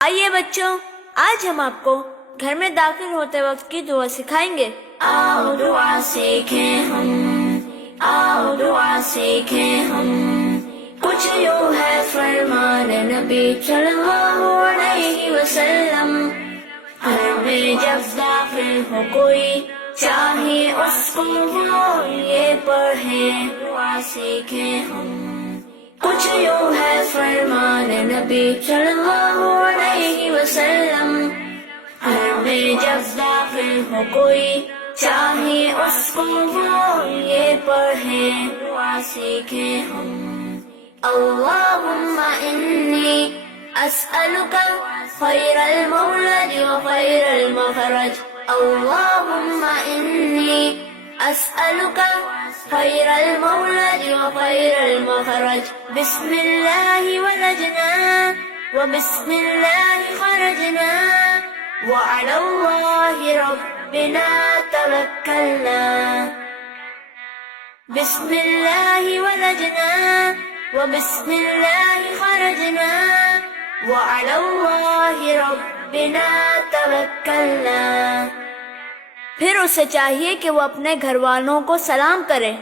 آئیے بچوں، آج ہم آپ کو گھر میں داخل ہوتے وقت کی دعا سکھائیں گے۔ آؤ دعا سیکھیں ہم، آؤ دعا سیکھیں ہم، کچھ یوں ہے فرمان نبی صلی اللہ علیہ وسلم، گھر میں جب داخل ہو کوئی چاہے اس کو وہ یہ پڑھیں دعا سیکھیں ہم، کچھ یوں ہے فرمان نبی صلی اللہ علیہ وسلم، گھر میں جب داخل ہو کوئی چاہے اس کو وہ یہ پڑھیں دعا سیکھیں ہم۔ اللہم انی اسألک خیر المولد و خیر المخرج، اللہم انی اسألک خیر المولد و خیر المخرج، بسم اللہ ولجنا و بسم اللہ خرجنا وعلی اللہ ربنا توکلنا، بسم اللہ ولجنا و بسم اللہ خرجنا وعلی اللہ ربنا توکلنا۔ پھر اسے چاہیے کہ وہ اپنے گھر والوں کو سلام کرے۔